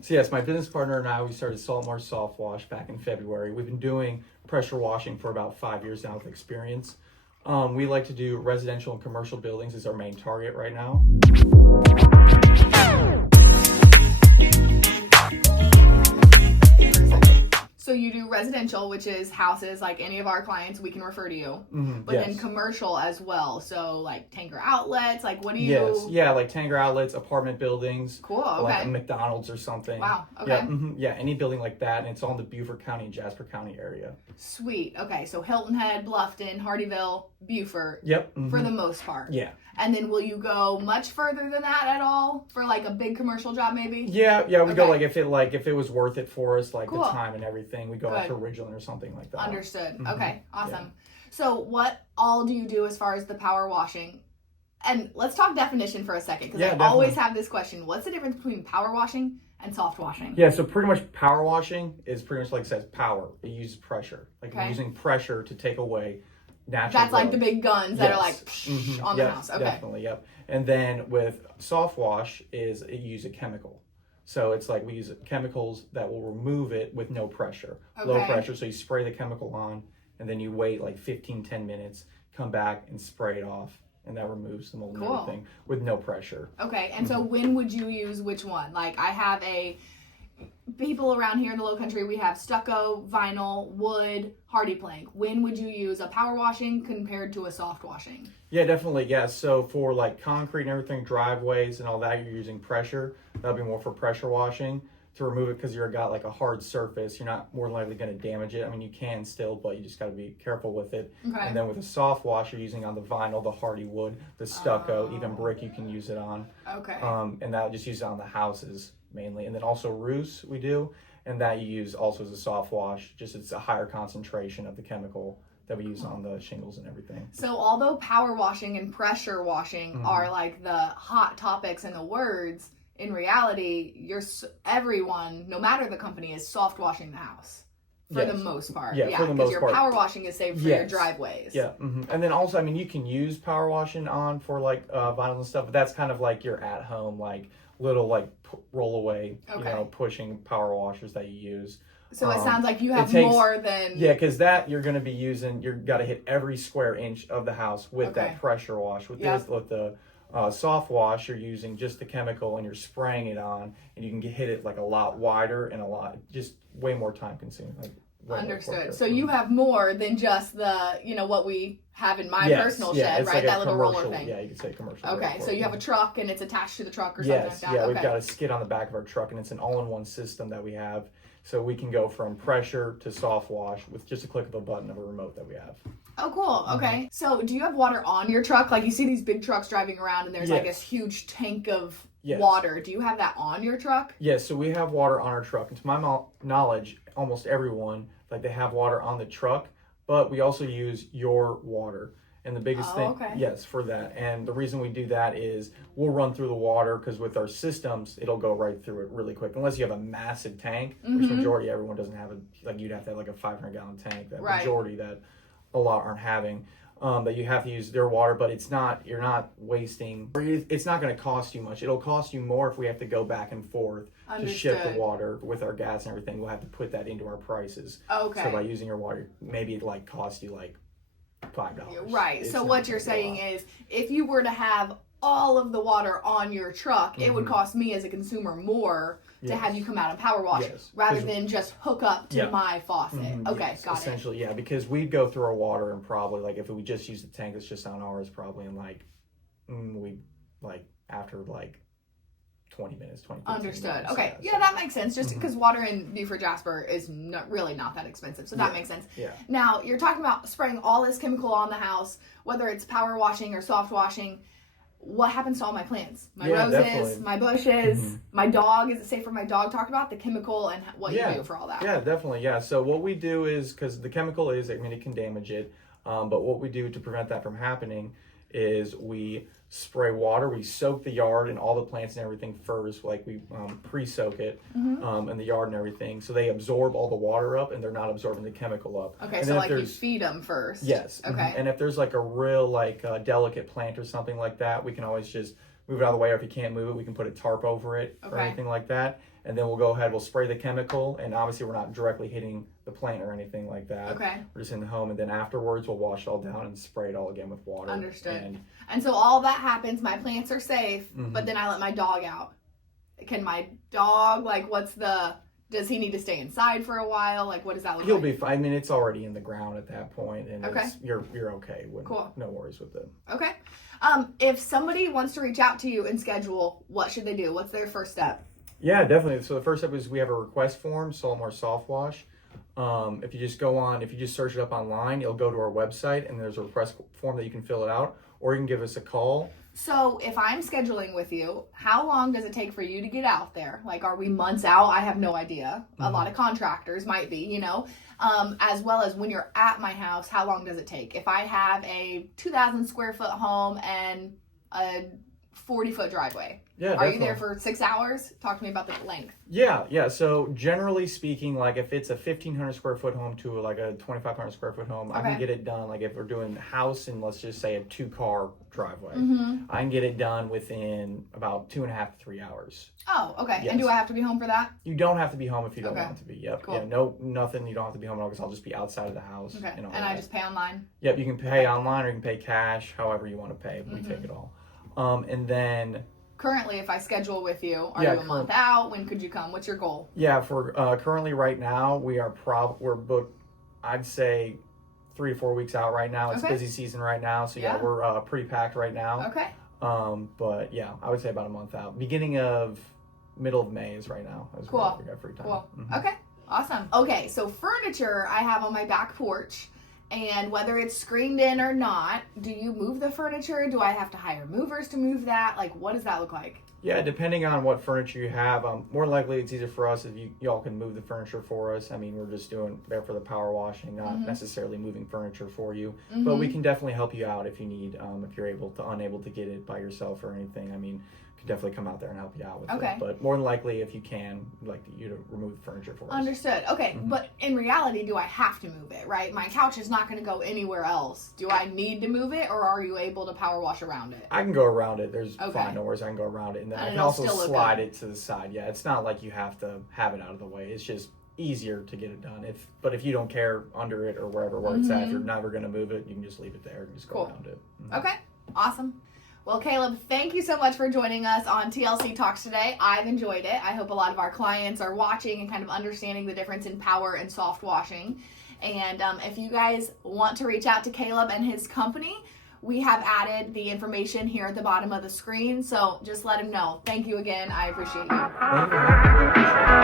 So yes, my business partner and I, we started Salt Marsh Soft Wash back in February. We've been doing pressure washing for about 5 years now with experience. We like to do residential and commercial buildings is our main target right now. So you do residential, which is houses, like any of our clients, we can refer to you. But then commercial as well. So like tanker outlets, like what do you... Yes, yeah, like tanker outlets, apartment buildings. Cool, okay. Like a McDonald's or something. Wow, okay. Yeah, any building like that, and it's all in the Beaufort County and Jasper County area. Sweet, okay. So Hilton Head, Bluffton, Hardyville, Beaufort. Yep. For the most part. Yeah. And then will you go much further than that at all for like a big commercial job maybe? Yeah, we go like if it was worth it for us, like cool. the time and everything, we go out to Ridgeland or something like that. Understood. Okay, awesome. Yeah. So what all do you do as far as the power washing? And let's talk definition for a second, because I always have this question. What's the difference between power washing and soft washing? Yeah, so pretty much power washing is pretty much like it says power. It uses pressure. Like you're using pressure to take away natural That's growth. Like the big guns that are like on the house. Okay. Definitely, yep. And then with soft wash is it use a chemical. So it's like we use chemicals that will remove it with no pressure. Low pressure, so you spray the chemical on and then you wait like 10 minutes, come back and spray it off. And that removes the mold and everything with no pressure. Okay, and so when would you use which one? Like I have people around here in the Low Country, we have stucco, vinyl, wood, hardy plank. When would you use a power washing compared to a soft washing? Yeah, definitely, yes. So for like concrete and everything, driveways and all that, you're using pressure. That'll be more for pressure washing to remove it because you've got like a hard surface. You're not more likely going to damage it. I mean, you can still, but you just got to be careful with it. Okay. And then with a soft wash, you're using on the vinyl, the hardy wood, the stucco, even brick you can use it on. Okay. And that just use it on the houses mainly. And then also roofs we do, and that you use also as a soft wash, just it's a higher concentration of the chemical that we use on the shingles and everything. So although power washing and pressure washing are like the hot topics and the words, in reality, everyone, no matter the company, is soft washing the house for the most part. Yeah, for the most part. Because your power washing is saved for your driveways. Yeah, and then also, I mean, you can use power washing on for like vinyl and stuff, but that's kind of like your at home, like little like roll away, pushing power washers that you use. So it sounds like you have more than... Yeah, because that you're going to be using, you've got to hit every square inch of the house with that pressure wash. With this, with the soft wash, you're using just the chemical and you're spraying it on, and you can hit it like a lot wider and just way more time consuming. Like, understood. So you have more than just the, what we have in my personal shed, right? Like that little roller thing. Yeah, you could say commercial. Okay, so you have a truck and it's attached to the truck or something like that? Yeah, we've got a skid on the back of our truck, and it's an all-in-one system that we have. So we can go from pressure to soft wash with just a click of a button of a remote that we have. Oh, cool. Okay. So do you have water on your truck? Like you see these big trucks driving around and there's like this huge tank of water. Do you have that on your truck? Yes, so we have water on our truck. And to my knowledge, almost everyone, like they have water on the truck, but we also use your water. And the biggest thing, for that. And the reason we do that is we'll run through the water because with our systems, it'll go right through it really quick. Unless you have a massive tank, which majority everyone doesn't have. You'd have to have like a 500-gallon tank. That majority that a lot aren't having. That you have to use their water, but you're not wasting. It's not going to cost you much. It'll cost you more if we have to go back and forth to ship the water with our gas and everything. We'll have to put that into our prices. Okay. So by using your water, maybe it cost you $5. Right. So what you're saying is, if you were to have all of the water on your truck, it would cost me as a consumer more to have you come out and power wash rather than just hook up to my faucet. Okay, got it. Essentially, yeah, because we'd go through our water and probably if we just use the tank that's just on ours, probably in after 20 minutes, 20 minutes. Understood. Okay. Yeah, that makes sense. Just because water in Beaufort Jasper is really not that expensive. So that makes sense. Yeah. Now, you're talking about spraying all this chemical on the house, whether it's power washing or soft washing. What happens to all my plants? My roses, my bushes, my dog. Is it safe for my dog? Talk about the chemical and what you do for all that. Yeah, definitely. Yeah. So what we do is, because the chemical it can damage it. But what we do to prevent that from happening is we spray water. We soak the yard and all the plants and everything first. We pre-soak it in the yard and everything, so they absorb all the water up and they're not absorbing the chemical up. Okay, so you feed them first. Yes. Okay. And if there's a real delicate plant or something like that, we can always just move it out of the way. Or if you can't move it, we can put a tarp over it or anything like that. and then we'll go ahead, we'll spray the chemical, and obviously we're not directly hitting the plant or anything like that. Okay. We're just in the home, and then afterwards we'll wash it all down and spray it all again with water. Understood. And so all that happens, my plants are safe, but then I let my dog out. Can my dog, like, does he need to stay inside for a while? Like, what does that look like? He'll be fine. I mean, it's already in the ground at that point, and okay. You're okay. Cool. No worries with it. Okay. If somebody wants to reach out to you and schedule, what should they do? What's their first step? Yeah, definitely. So the first step is we have a request form, Salt Marsh Soft Wash. If you just search it up online, you'll go to our website, and there's a request form that you can fill it out, or you can give us a call. So if I'm scheduling with you, how long does it take for you to get out there? Like, are we months out? I have no idea. A lot of contractors might be, as well as when you're at my house, how long does it take? If I have a 2,000 square foot home and a 40-foot driveway. Yeah, definitely. Are you there for 6 hours? Talk to me about the length. Yeah. So generally speaking, like if it's a 1,500 square foot home to like a 2,500 square foot home, I can get it done. Like if we're doing the house and let's just say a 2-car driveway, I can get it done within about 2.5 to 3 hours. Oh, okay. Yes. And do I have to be home for that? You don't have to be home if you don't want to be. Yep. Cool. Yeah. Nothing. You don't have to be home because I'll just be outside of the house. Okay. And I just pay online? Yep. You can pay online or you can pay cash, however you want to pay. We take it all. And then currently, if I schedule with you, are you a month out? When could you come? What's your goal? Yeah, for currently right now, we're booked, I'd say 3 to 4 weeks out right now. It's busy season right now, so we're pretty packed right now. Okay. But yeah, I would say about a month out. Beginning of middle of May is right now. Cool. We got free time. Cool. Okay. Awesome. Okay, so furniture I have on my back porch. And whether it's screened in or not, do you move the furniture? Do I have to hire movers to move that? Like, what does that look like? Yeah, depending on what furniture you have, more likely it's easier for us if y'all can move the furniture for us. I mean, we're just doing there for the power washing, not necessarily moving furniture for you. But we can definitely help you out if you need, if you're unable to get it by yourself or anything. I mean, could definitely come out there and help you out with it. But more than likely, if you can, we'd like you to remove the furniture for us. Understood. Okay, but in reality, do I have to move it, right? My couch is not going to go anywhere else. Do I need to move it, or are you able to power wash around it? I can go around it. There's fine, no worries. I can go around it. And then I can also slide it to the side. Yeah, it's not like you have to have it out of the way. It's just easier to get it done. But if you don't care under it or where it's at, if you're never going to move it, you can just leave it there and just go around it. Okay, awesome. Well, Caleb, thank you so much for joining us on TLC Talks today. I've enjoyed it. I hope a lot of our clients are watching and kind of understanding the difference in power and soft washing. And if you guys want to reach out to Caleb and his company, we have added the information here at the bottom of the screen. So just let him know. Thank you again. I appreciate you. Thank you.